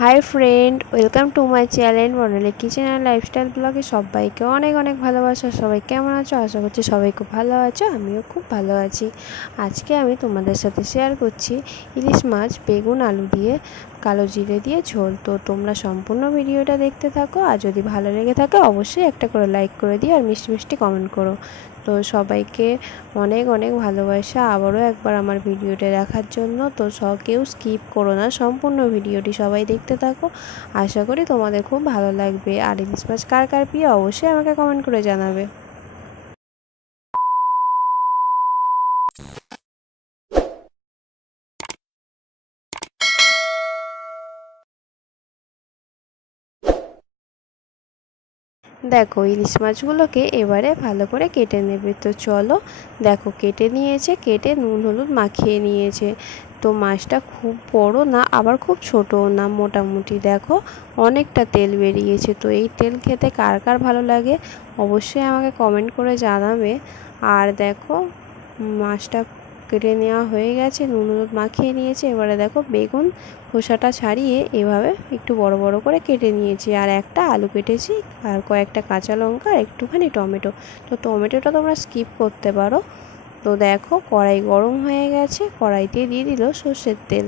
Hi friend, welcome to my channel Barnali kitchen and lifestyle ব্লগে সবাইকে অনেক অনেক ভালোবাসা। সবাই কেমন আছো? আশা করছি সবাই খুব ভালো আছো, আমিও খুব ভালো আছি। আজকে আমি তোমাদের সাথে শেয়ার করছি ইলিশ মাছ বেগুন আলু দিয়ে কালো জিরে দিয়ে ঝোল। তো তোমরা সম্পূর্ণ ভিডিওটা দেখতে থাকো, আর যদি ভালো লেগে থাকে অবশ্যই একটা করে লাইক করে দিও আর মিষ্টি মিষ্টি কমেন্ট করো। তো সবাইকে অনেক অনেক ভালোবাসা আবারও একবার আমার ভিডিওটা দেখার জন্য। তো কেউ স্কিপ করো না, সম্পূর্ণ ভিডিওটি সবাই দেখতে থাকো। আশা করি তোমাদের খুব ভালো লাগবে। আর ইলিশ মাছ কার কার প্রিয় অবশ্যই আমাকে কমেন্ট করে জানাবে। দেখো ইলিশ মাছগুলোকে এবারে ভালো করে কেটে নেবে। তো চলো, দেখো কেটে নিয়েছে, কেটে নুন হলুদ মাখিয়ে নিয়েছে। তো মাছটা খুব বড় না আবার খুব ছোটও না, মোটামুটি। দেখো অনেকটা তেল বেরিয়েছে। তো এই তেল খেতে কার কার ভালো লাগে অবশ্যই আমাকে কমেন্ট করে জানাবে। আর দেখো মাছটা কেটে নেওয়া হয়ে গেছে, নুন হলুদ মাখিয়ে নিয়েছে। এবারে দেখো বেগুন খোসাটা ছাড়িয়ে এভাবে একটু বড় বড় করে কেটে নিয়েছি, আর একটা আলু কেটেছি, আর কয়েকটা কাঁচা লঙ্কা আর একটুখানি টমেটো। তো টমেটোটা তোমরা স্কিপ করতে পারো। তো দেখো কড়াই গরম হয়ে গেছে, কড়াইতে দিয়ে দিল সর্ষের তেল।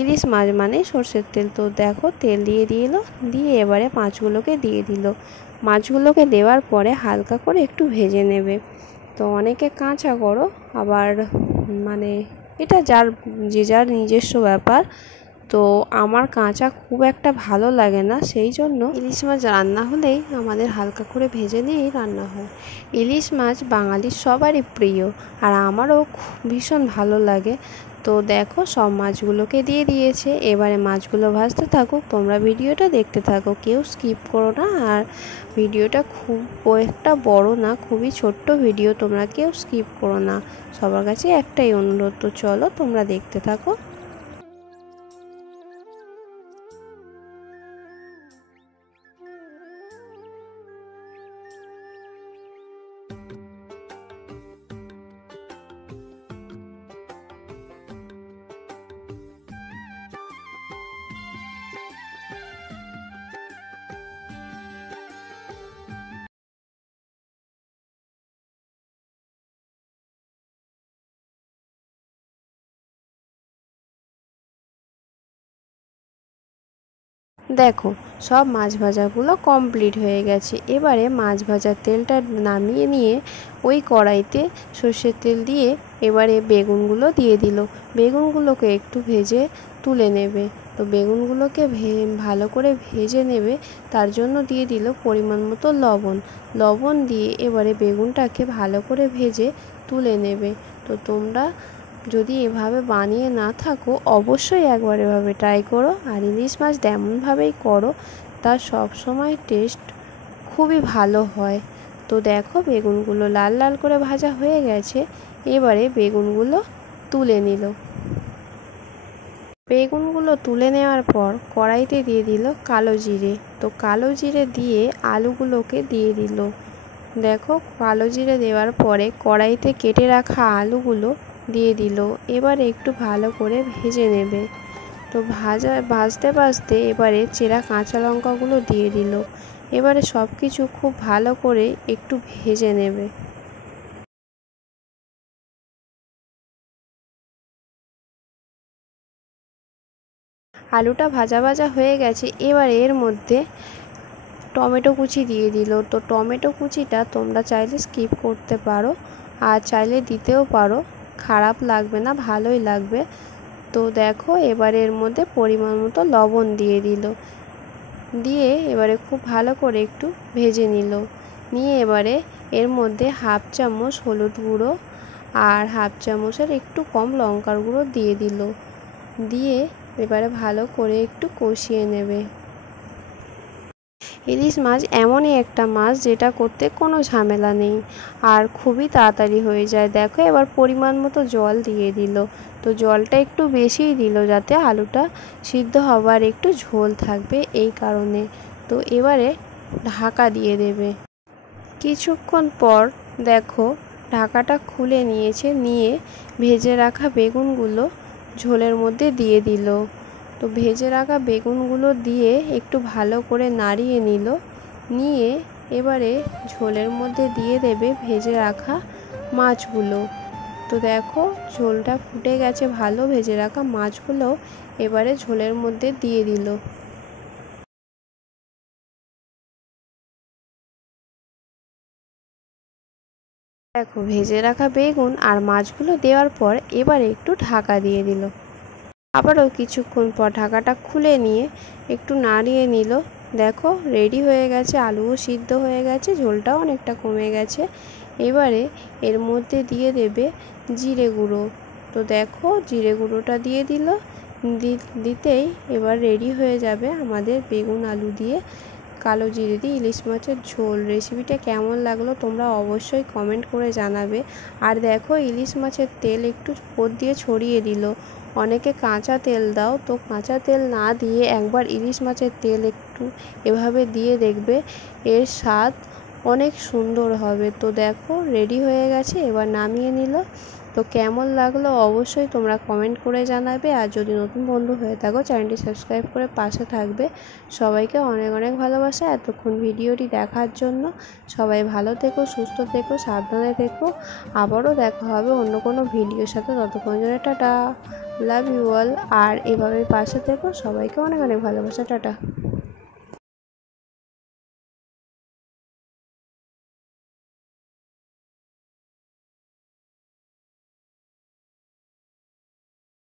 ইলিশ মাছ মানে সর্ষের তেল। তো দেখো তেল দিয়ে দিল, দিয়ে এবারে মাছগুলোকে দিয়ে দিল। মাছগুলোকে দেওয়ার পরে হালকা করে একটু ভেজে নেবে। তো অনেকে কাঁচা করো, আবার মানে এটা যে যার নিজস্ব ব্যাপার। তো আমার কাঁচা খুব একটা ভালো লাগে না, সেই জন্য ইলিশ মাছ রান্না হলেই আমাদের হালকা করে ভেজে নিয়েই রান্না হয়। ইলিশ মাছ বাঙালির সবারই প্রিয়, আর আমারও ভীষণ ভালো লাগে। তো দেখো সব মাছগুলোকে দিয়ে দিয়েছে, এবারে মাছগুলো ভাজতে থাকুক, তোমরা ভিডিওটা দেখতে থাকো, কেউ স্কিপ করো না। আর ভিডিওটা খুব একটা বড় না, খুবই ছোট্ট ভিডিও, তোমরা কেউ স্কিপ করো না, সবার কাছে একটাই অনুরোধ। তো চলো তোমরা দেখতে থাকো। দেখো সব মাছ ভাজাগুলো কমপ্লিট হয়ে গেছে। এবারে মাছ ভাজার তেলটা নামিয়ে নিয়ে ওই কড়াইতে সর্ষের তেল দিয়ে এবারে বেগুনগুলো দিয়ে দিল। বেগুনগুলোকে একটু ভেজে তুলে নেবে। তো বেগুনগুলোকে ভালো করে ভেজে নেবে, তার জন্য দিয়ে দিল পরিমাণ মতো লবণ। লবণ দিয়ে এবারে বেগুনটাকে ভালো করে ভেজে তুলে নেবে। তো তোমরা যদি এভাবে বানিয়ে না থাকো অবশ্যই একবার এভাবে ট্রাই করো। আর ইলিশ মাছ তেমনভাবেই করো, তার সবসময় টেস্ট খুবই ভালো হয়। তো দেখো বেগুনগুলো লাল লাল করে ভাজা হয়ে গেছে, এবারে বেগুনগুলো তুলে নিল। বেগুনগুলো তুলে নেওয়ার পর কড়াইতে দিয়ে দিল কালো জিরে। তো কালো জিরে দিয়ে আলুগুলোকে দিয়ে দিল। দেখো কালো জিরে দেওয়ার পরে কড়াইতে কেটে রাখা আলুগুলো দিয়ে দিল। এবারে একটু ভালো করে ভেজে নেবে। তো ভাজতে ভাজতে এবারে চেরা কাঁচা লঙ্কাগুলো দিয়ে দিল। এবারে সব কিছু খুব ভালো করে একটু ভেজে নেবে। আলুটা ভাজা ভাজা হয়ে গেছে, এবার এর মধ্যে টমেটো কুচি দিয়ে দিল। তো টমেটো কুচিটা তোমরা চাইলে স্কিপ করতে পারো, আর চাইলে দিতেও পারো, খারাপ লাগবে না, ভালোই লাগবে। তো দেখো এবারে এর মধ্যে পরিমাণ মতো লবণ দিয়ে দিল, দিয়ে এবারে খুব ভালো করে একটু ভেজে নিয়ে এবারে এর মধ্যে হাফ চামচ হলুদ গুঁড়ো আর হাফ চামচের একটু কম লঙ্কার গুঁড়ো দিয়ে দিল, দিয়ে এবারে ভালো করে একটু কষিয়ে নেবে। ইলিশ মাছ এমনই একটা মাছ যেটা করতে কোনো ঝামেলা নেই, আর খুবই তাড়াতাড়ি হয়ে যায়। দেখো এবার পরিমাণ মতো জল দিয়ে দিল। তো জলটা একটু বেশিই দিল, যাতে আলুটা সিদ্ধ হবার একটু ঝোল থাকবে এই কারণে। তো এবারে ঢাকা দিয়ে দেবে। কিছুক্ষণ পর দেখো ঢাকাটা খুলে নিয়ে ভেজে রাখা বেগুনগুলো ঝোলের মধ্যে দিয়ে দিল। তো তো ভেজে রাখা বেগুনগুলো দিয়ে একটু ভালো করে নাড়িয়ে নিল, নিয়ে এবারে ঝোলের মধ্যে দিয়ে দেবে ভেজে রাখা মাছগুলো। তো দেখো ঝোলটা ফুটে গেছে ভালো, ভেজে রাখা মাছগুলো এবারে ঝোলের মধ্যে দিয়ে দিল। দেখো ভেজে রাখা বেগুন আর মাছগুলো দেওয়ার পর এবারে একটু ঢাকা দিয়ে দিল। আবারও কিছুক্ষণ পর ঢাকাটা খুলে নিয়ে একটু নাড়িয়ে নিল। দেখো রেডি হয়ে গেছে, আলুও সিদ্ধ হয়ে গেছে, ঝোলটাও অনেকটা কমে গেছে। এবারে এর মধ্যে দিয়ে দেবে জিরে গুঁড়ো। তো দেখো জিরে গুঁড়োটা দিয়ে দিল, দিতেই এবার রেডি হয়ে যাবে আমাদের বেগুন আলু দিয়ে কালো জিরে দিয়ে ইলিশ মাছের ঝোল। রেসিপিটা কেমন লাগলো তোমরা অবশ্যই কমেন্ট করে জানাবে। আর দেখো ইলিশ মাছের তেল একটু উপর দিয়ে ছড়িয়ে দিল। অনেকে কাঁচা তেল দাও, তো কাঁচা তেল না দিয়ে একবার ইলিশ মাছের তেল একটু এভাবে দিয়ে দেখবে, এর স্বাদ অনেক সুন্দর হবে। তো দেখো রেডি হয়ে গেছে, এবার নামিয়ে নিল। তো কেমন লাগলো অবশ্যই তোমরা কমেন্ট করে জানাবে। আর যদি নতুন বন্ধু হয়ে থাকো চ্যানেলটি সাবস্ক্রাইব করে পাশে থাকবে। সবাইকে অনেক অনেক ভালোবাসা এতক্ষণ ভিডিওটি দেখার জন্য। সবাই ভালো থেকো, সুস্থ থেকো, সাবধানে থেকো। আবারও দেখা হবে অন্য কোনো ভিডিওর সাথে, ততক্ষণ জন্য টাটা, লাভ ইউ অল। আর এভাবে পাশে থেকো, সবাইকে অনেক অনেক ভালোবাসা, টাটা।